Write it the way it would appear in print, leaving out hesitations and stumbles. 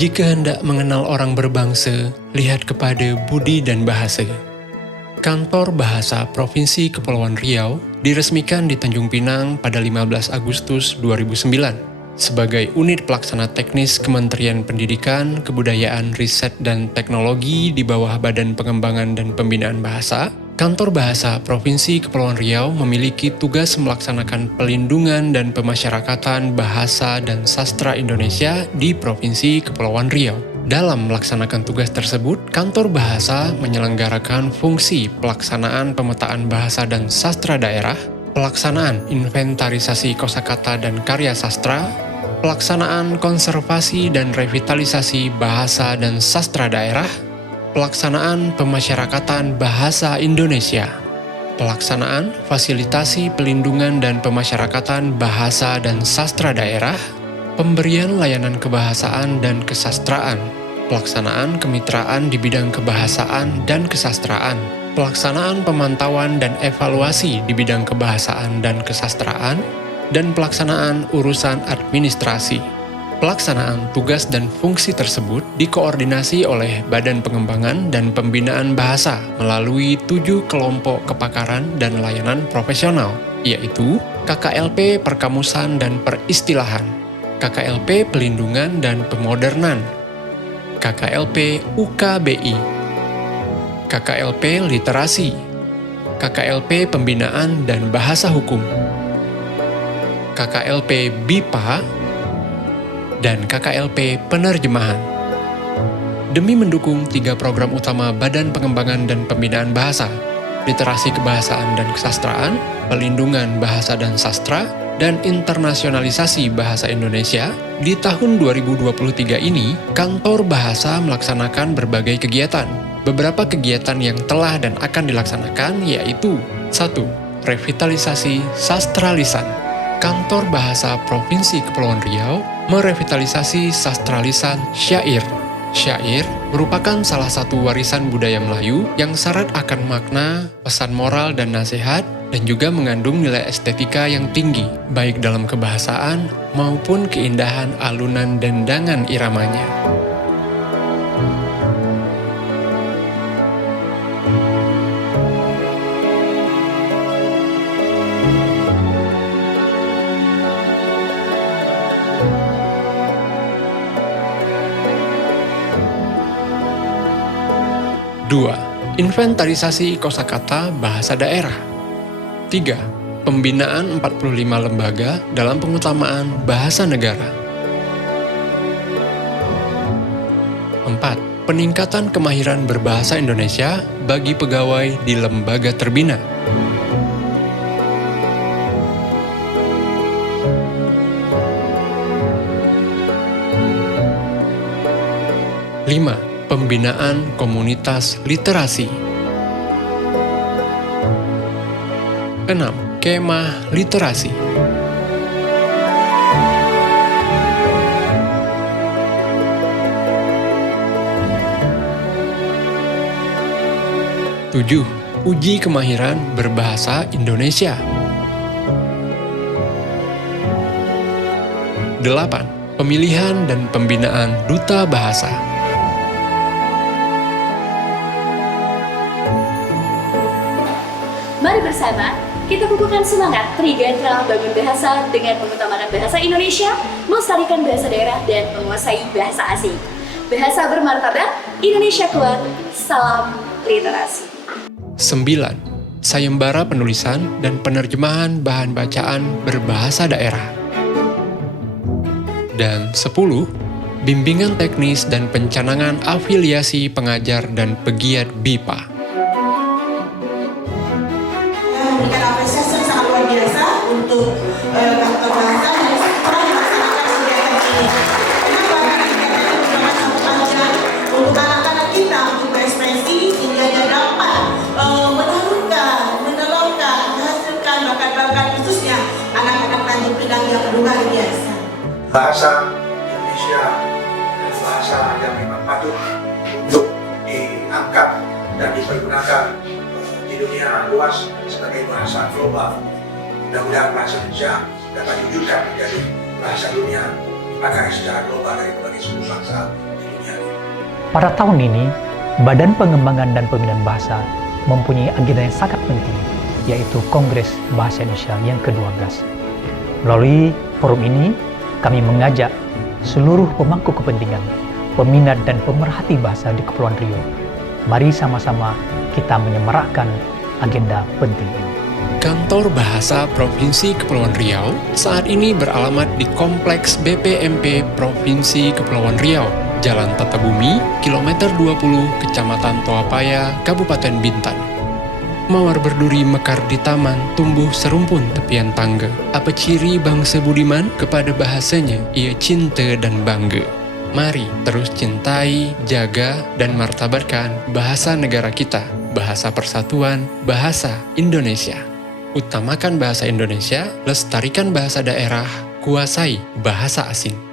Jika hendak mengenal orang berbangsa, lihat kepada budi dan bahasa. Kantor Bahasa Provinsi Kepulauan Riau diresmikan di Tanjung Pinang pada 15 Agustus 2009 sebagai unit pelaksana teknis Kementerian Pendidikan, Kebudayaan, Riset, dan Teknologi di bawah Badan Pengembangan dan Pembinaan Bahasa. Kantor Bahasa Provinsi Kepulauan Riau memiliki tugas melaksanakan pelindungan dan pemasyarakatan bahasa dan sastra Indonesia di Provinsi Kepulauan Riau. Dalam melaksanakan tugas tersebut, Kantor Bahasa menyelenggarakan fungsi pelaksanaan pemetaan bahasa dan sastra daerah, pelaksanaan inventarisasi kosakata dan karya sastra, pelaksanaan konservasi dan revitalisasi bahasa dan sastra daerah, pelaksanaan pemasyarakatan bahasa Indonesia, pelaksanaan fasilitasi pelindungan dan pemasyarakatan bahasa dan sastra daerah, pemberian layanan kebahasaan dan kesastraan, pelaksanaan kemitraan di bidang kebahasaan dan kesastraan, pelaksanaan pemantauan dan evaluasi di bidang kebahasaan dan kesastraan, dan pelaksanaan urusan administrasi. Pelaksanaan tugas dan fungsi tersebut dikoordinasi oleh Badan Pengembangan dan Pembinaan Bahasa melalui 7 kelompok kepakaran dan layanan profesional, yaitu KKLP Perkamusan dan Peristilahan, KKLP Pelindungan dan Pemodernan, KKLP UKBI, KKLP Literasi, KKLP Pembinaan dan Bahasa Hukum, KKLP BIPA, dan KKLP Penerjemahan. Demi mendukung 3 program utama Badan Pengembangan dan Pembinaan Bahasa, literasi kebahasaan dan kesastraan, pelindungan bahasa dan sastra, dan internasionalisasi bahasa Indonesia, di tahun 2023 ini, Kantor Bahasa melaksanakan berbagai kegiatan. Beberapa kegiatan yang telah dan akan dilaksanakan yaitu 1. Revitalisasi sastra lisan. Kantor Bahasa Provinsi Kepulauan Riau merevitalisasi sastra lisan syair. Syair merupakan salah satu warisan budaya Melayu yang syarat akan makna, pesan moral dan nasihat, dan juga mengandung nilai estetika yang tinggi, baik dalam kebahasaan maupun keindahan alunan dendangan iramanya. Dua, inventarisasi kosakata bahasa daerah. 3. Pembinaan 45 lembaga dalam pengutamaan bahasa negara. 4. Peningkatan kemahiran berbahasa Indonesia bagi pegawai di lembaga terbina. 5. Pembinaan komunitas literasi. 6. Kemah literasi. 7. Uji kemahiran berbahasa Indonesia. 8. Pemilihan dan pembinaan duta bahasa. Mari bersama kita kukuhkan semangat Trigantra Bangun Bahasa dengan mengutamakan bahasa Indonesia, melestarikan bahasa daerah, dan menguasai bahasa asing. Bahasa bermartabat, Indonesia kuat, salam literasi. 9. Sayembara penulisan dan penerjemahan bahan bacaan berbahasa daerah. Dan 10. Bimbingan teknis dan pencanangan afiliasi pengajar dan pegiat BIPA. Memberikan apresiasi yang sangat luar biasa untuk Kantor Bahasa yang telah melaksanakan kegiatan ini. Kenapa? Karena kegiatan ini merupakan satu panjang untuk anak-anak kita untuk berekspresi sehingga dia dapat menurunkan, menolongkan, menghasilkan bakat-bakat khususnya anak-anak Tanjung Pinang yang luar biasa. Bahasa Indonesia adalah bahasa yang memang patut untuk diangkat dan dipergunakan di dunia luas sebagai bahasa global. Mudah-mudahan bahasa Indonesia dapat diwujudkan menjadi bahasa dunia dipakai secara global dari berbagai suku bangsa Pada tahun ini, Badan Pengembangan dan Pembinaan Bahasa mempunyai agenda yang sangat penting, yaitu Kongres Bahasa Indonesia yang ke-12. Melalui forum ini, kami mengajak seluruh pemangku kepentingan, peminat dan pemerhati bahasa di Kepulauan Riau. Mari sama-sama kita menyemarakkan agenda penting ini. Kantor Bahasa Provinsi Kepulauan Riau saat ini beralamat di Kompleks BPMP Provinsi Kepulauan Riau, Jalan Tata Bumi, kilometer 20, Kecamatan Toapaya, Kabupaten Bintan. Mawar berduri mekar di taman, tumbuh serumpun tepian tangga. Apa ciri bangsa budiman? Kepada bahasanya, ia cinta dan bangga. Mari terus cintai, jaga, dan martabatkan bahasa negara kita, bahasa persatuan, bahasa Indonesia. Utamakan bahasa Indonesia, lestarikan bahasa daerah, kuasai bahasa asing.